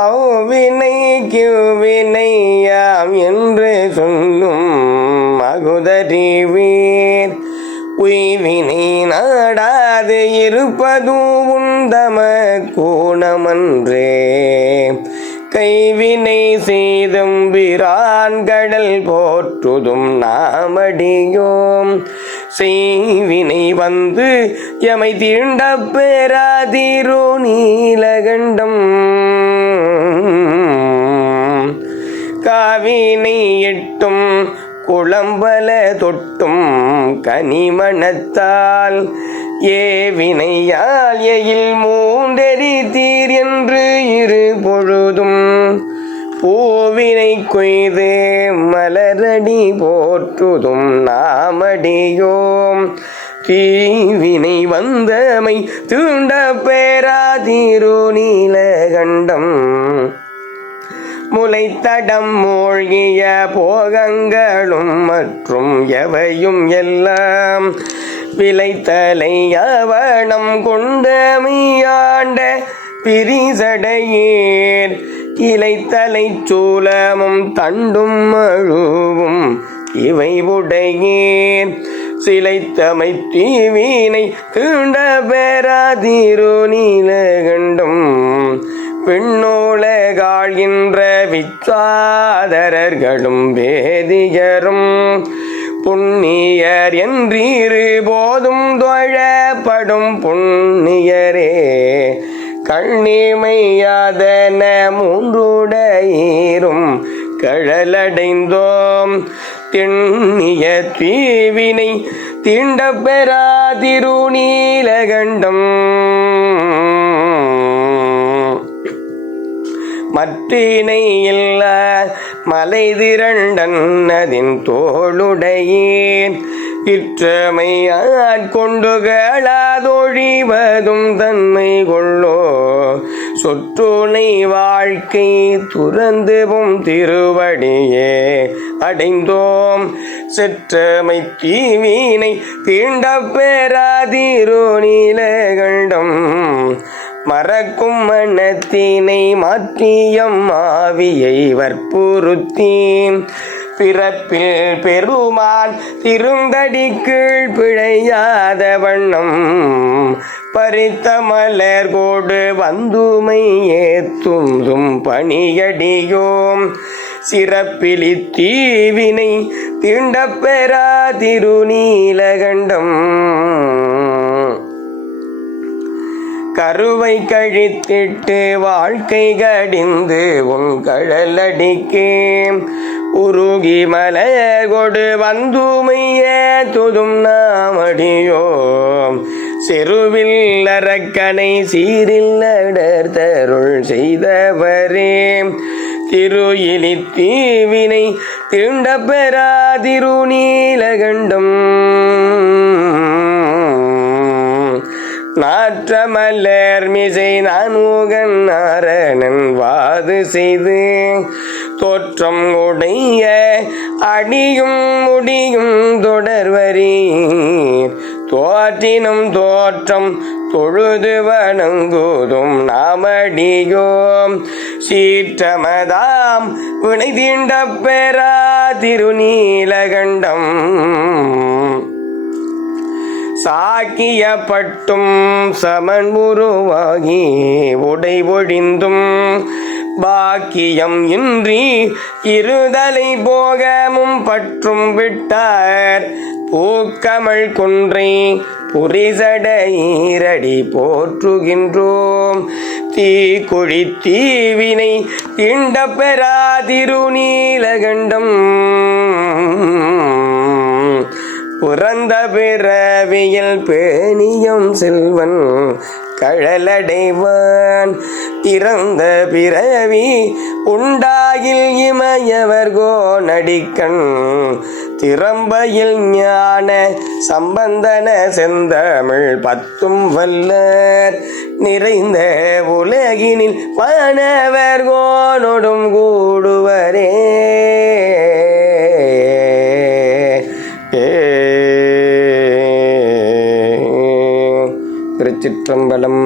அவ்வினை வினையாம் என்று சொல்லும் மகுதறிவீர். உய்வினை நாடாது இருப்பதும் உந்தம கூணமன்றே கைவினை செய்தும் பிரான் கடல் போற்றுதும் நாமடியோம். செய்வினை வந்து எமை தீண்ட பெறாதீரோ நீலகண்டம். காவினை எட்டும் குளம்பல தொட்டும் கனிமணத்தால் ஏவினையால் எயில் மூண்டெறி தீர் என்று இரு பொழுதும் பூவினை கொய்து மலரடி போற்றுதும் நாமடியோம். தீவினை வந்தமை தூண்ட பேராதீரோ நீலகண்டம். முளைத்தடம் மூழ்கிய போகங்களும் மற்றும் எவையும் எல்லாம். விளைத்தலை அவனம் கொண்டமையாண்ட பிரிசடையேன். இலைத்தலை சூலமும் தண்டும் மழுவும் இவை உடையேன். சிலைத்தமை தீவினை தீண்ட பெறாதீரோ நீலகண்டம். பெண்ணோலகாழ்கின்ற விச்சாதரர்களும் வேதிகரும். புண்ணியர் என்றீரு போதும் தொழப்படும் புண்ணியரே. கண்ணிமையாதன மூன்றுடையீரும் கழலடைந்தோம். திண்ணிய தீவினை தீண்ட பெறாதிரு நீலகண்டம். மற்றினை இல்ல மலை திரண்டன்னதின் தோளுடையேன். இற்றமையாற் கேளாதொழிவதும் தன்மை கொள்ளோ. சொற்றுனை வாழ்க்கை துறந்துவும் திருவடியே. அடைந்தோம் செற்றமை தீவினை தீண்ட பெறாதிரோ நீலகண்டம். மறக்கும் மனத்தினை மாற்றியம் ஆவியை வற்புறுத்தீன். பிறப்பில் பெருமான் திருந்தடி கீழ் பிழையாத வண்ணம் பறித்த மலர் கோடு வந்துமை ஏத்தும் பணியடியோம். சிறப்பிலி தீவினை தீண்ட பெறா திருநீலகண்டம். கருவை கழித்திட்டு வாழ்க்கை கடிந்து உன் கழலடிக்கே உருகி மலர் கொடு வந்துமைய துதும் நாமடியோம். செருவில் அரக்கனை சீரில் அடர்தருள் செய்தவரே. திரு இலி தீவினை திண்ட பெறா திருநீலகண்டம் நாற்றமலர் மிசை நான் மூகன் நாரணன் வாது செய்து. தோற்றம் உடைய அடியும் முடியும் தொடர்வரி தோற்றினும் தோற்றம் தொழுது வணங்குதும் நாமடியோம். சீற்றமதாம் வினை தீண்ட பெறா திருநீலகண்டம். சாக்கியப்பட்டும் சமன் உருவாகி உடை ஒழிந்தும். பாக்கியம் இன்றி இருதலை போகமும் பற்றும் விட்டார். பூக்கமல் குன்றே புரிசட ஈரடி போற்றுகின்றோம். தீக்குழி தீவினை திண்ட பெறா திருநீலகண்டம் உறந்த பிறவியில் பேணியும் செல்வன் கழலடைவான். இறந்த பிறவி உண்டாகில் இமயவர் கோனடிக்கண். திறம்பையில் ஞான சம்பந்தன செந்தமிழ் பத்தும் வல்லர். நிறைந்த உலகினில் வானவர் கோனொடும் திருச்சிற்றம்பலம்.